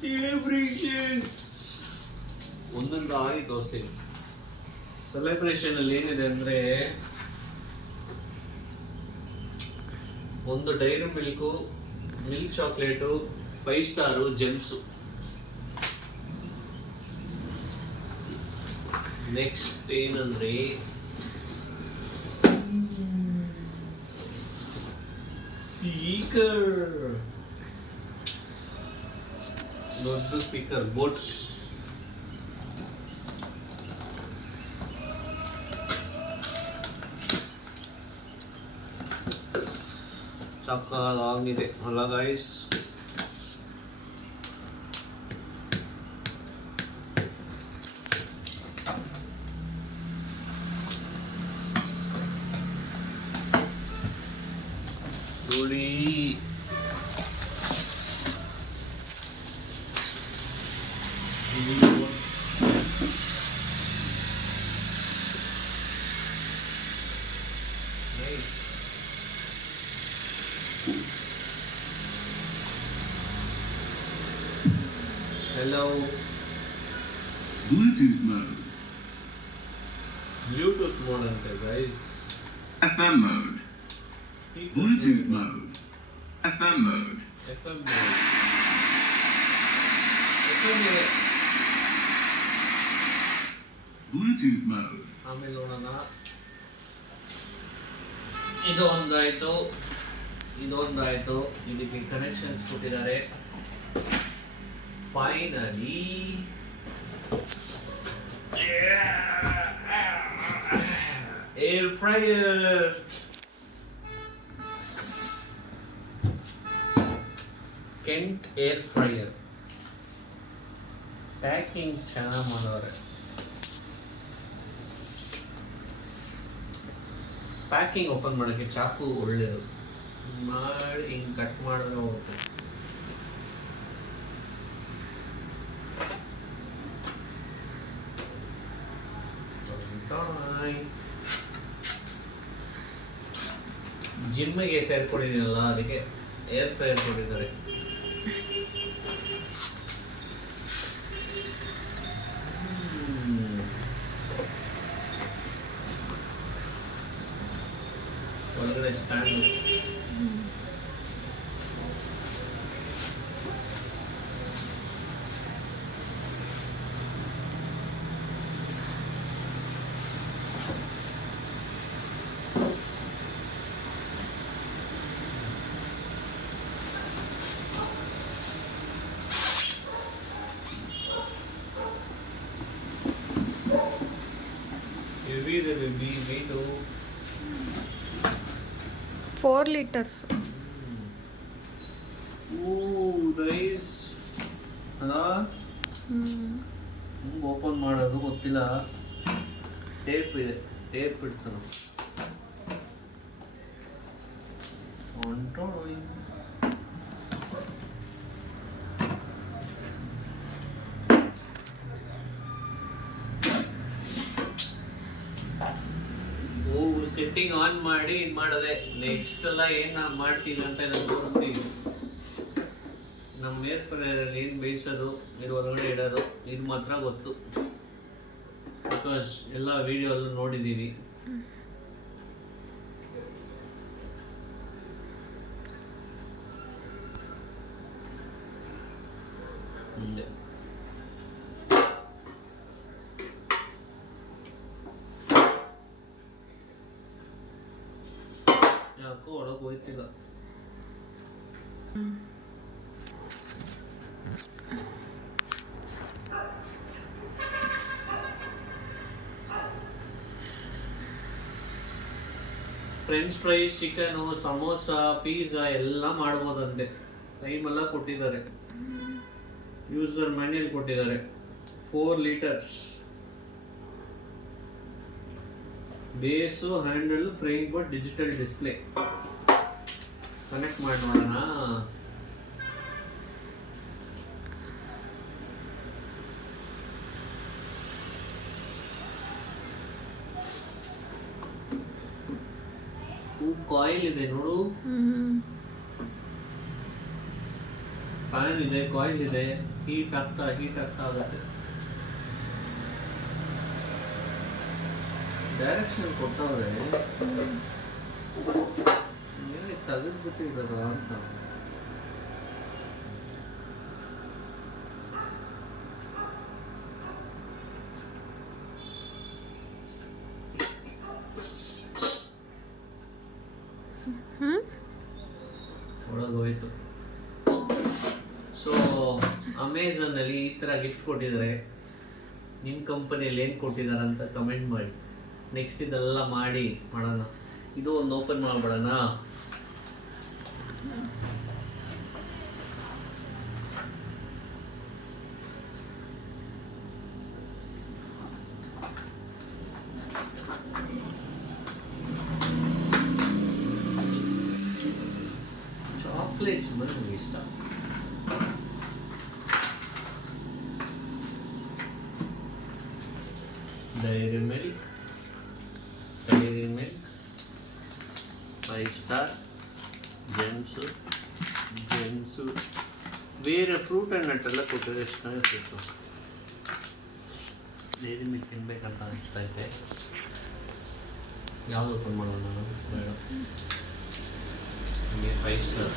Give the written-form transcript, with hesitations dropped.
Celebrations ಒಂದೊಂದು ಆಗಿ ತೋರಿಸ್ತೀನಿ. ಸೆಲೆಬ್ರೇಷನ್ ಅಲ್ಲಿ ಏನಿದೆ ಅಂದ್ರೆ, ಒಂದು Dairy Milk, milk chocolate, 5 Star, Gems. Next ಏನಂದ್ರೆ ಸ್ಪೀಕರ್, ದೊಡ್ಡ ಸ್ಪೀಕರ್ ಬೋಟ್. ಸಕ್ಕತ್ತಾಗಿದೆ ಅಲ್ಲ ಗೈಸ್? ನೋಡಿ, nice. Hello. Bluetooth mode. Bluetooth mode ante guys. FM mode. Bluetooth mode. FM mode. FM mode. FM mode. Bluetooth mode. ಆಮೇಲೆ ನೋಡೋಣ. ಇದು ಒಂದಾಯ್ತು, ಇದಕ್ಕೆ connections ಕೊಟ್ಟಿದ್ದಾರೆ. Finally air fryer. Kent air fryer packing ಚೆನ್ನಾಗಿ ಮಾಡೋರೆ. ಪ್ಯಾಕಿಂಗ್ ಓಪನ್ ಮಾಡೋಕ್ಕೆ ಚಾಕು ಒಳ್ಳೆಯದು. ಮಾಡಿ ಹಿಂಗೆ ಕಟ್ ಮಾಡಿದ್ರೆ ಹೋಗುತ್ತೆ. ಜಿಮ್ಮಿಗೆ ಸೇರ್ಕೊಂಡಿದ್ದೀನಲ್ಲ, ಅದಕ್ಕೆ ಏರ್ ಫ್ರೈಯರ್ ಕೊಟ್ಟಿದ್ದಾರೆ. ಒಳಗಡೆ ಸ್ಟ್ಯಾಂಡ್. ಇದು 4 liters. ರೈಸ್ ಅದ ಓಪನ್ ಮಾಡೋದು ಗೊತ್ತಿಲ್ಲ. ಟೇಪ್ ಇದೆ, ಟೇಪ್ ಬಿಡ್ಸೋಣ. ಸೆಟ್ಟಿಂಗ್ ಆನ್ ಮಾಡಿ ಇದು ಮಾಡೋದೆ. ನೆಕ್ಸ್ಟ್ ಎಲ್ಲ ಏನ್ ನಾವು ಮಾಡ್ತೀವಿ ಅಂತ ಇದನ್ನು ತೋರಿಸ್ತೀವಿ. ನಮ್ಮ ಏರ್ ಫ್ರೈಯರ್ ಏನು ಬೇಯಿಸೋದು, ಇದು ಒಳಗಡೆ ಇಡೋದು, ಇದು ಮಾತ್ರ ಗೊತ್ತು. ಬಿಕಾಸ್ ಎಲ್ಲ ವಿಡಿಯೋ ಎಲ್ಲ ನೋಡಿದ್ದೀವಿ. ಮುಂದೆ ಯಾಕೋ ಒಳಗೆ ಹೋಯ್ತಿಲ್ಲ. French fries, chicken, samosa, pizza ಎಲ್ಲ ಮಾಡ್ಬೋದಂತೆ. ಟೈಮೆಲ್ಲ ಕೊಟ್ಟಿದ್ದಾರೆ, ಯೂಸರ್ ಮ್ಯಾನ್ಯಲ್ ಕೊಟ್ಟಿದ್ದಾರೆ. 4 liters base, handle, frying board, digital display. Connect ಮಾಡಿ ನೋಡೋಣ. ಕಾಯಿಲ್ ಇದೆ ನೋಡು. ಫ್ಯಾನ್ ಇದೆ, ಕಾಯಿಲ್ ಇದೆ, ಹೀಟ್ ಆಗ್ತಾ ಆಗುತ್ತೆ. ಡೈರೆಕ್ಷನ್ ಕೊಟ್ಟವ್ರೆ, ತೆಗೆದ್ಬಿಟ್ಟಿರೋದ ಅಂತ. ಒಳಗೋಯ್ತು. ಸೊ ಅಮೆಝಾನಲ್ಲಿ ಈ ಥರ ಗಿಫ್ಟ್ ಕೊಟ್ಟಿದ್ದಾರೆ. ನಿಮ್ಮ ಕಂಪನಿಯಲ್ಲಿ ಏನು ಕೊಟ್ಟಿದ್ದಾರೆ ಅಂತ ಕಮೆಂಟ್ ಮಾಡಿ. ನೆಕ್ಸ್ಟ್ ಇದೆಲ್ಲ ಮಾಡೋಣ. ಇದು ಒಂದು ಓಪನ್ ಮಾಡ್ಬಿಡೋಣ. ಚಾಕ್ಲೇಟ್ಸ್ ನನಗೆ ಇಷ್ಟ. Dairy Milk 5 Star, Gems. ಬೇರೆ ಫ್ರೂಟ್ ಆ್ಯಂಡ್ ನಟ್ ಎಲ್ಲ ಕೊಟ್ಟಿದ್ರೆ ಎಷ್ಟು ಚೆನ್ನಾಗಿರ್ತಿತ್ತು. ಡೈರಿ ಮಿಲ್ಕ್ ತಿನ್ಬೇಕಂತ ಅನಿಸ್ತೈತೆ. ಯಾವುದು ಓಪನ್ ಮಾಡೋಣ ನಾನು? ಬೇಡ, ಹಂಗೆ 5 ಸ್ಟಾರ್.